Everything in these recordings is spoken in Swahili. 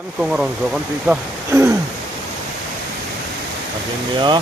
Kung aron so kan pika. Asin dia.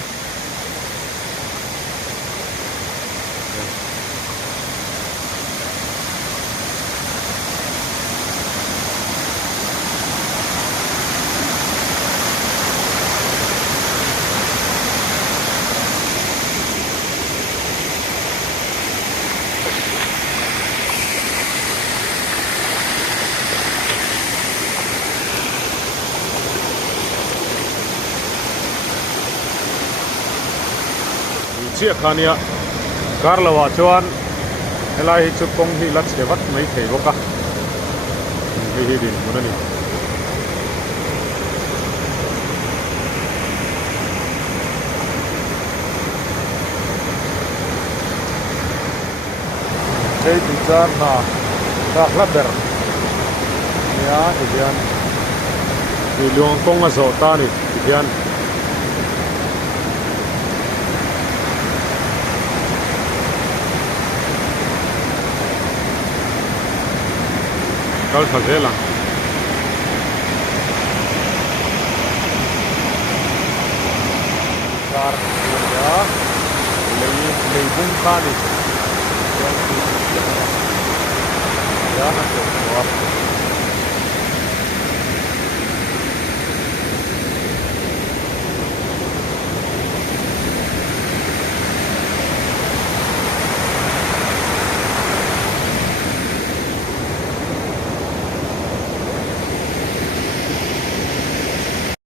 Chia khania Karlawa chuan helai hi chu kong hi la chewat mai thei boka hi din munani chei ti char na ka laber ya idian ti luang kong a zo ta ni idian kal fazela kar ya lei bung kali ya na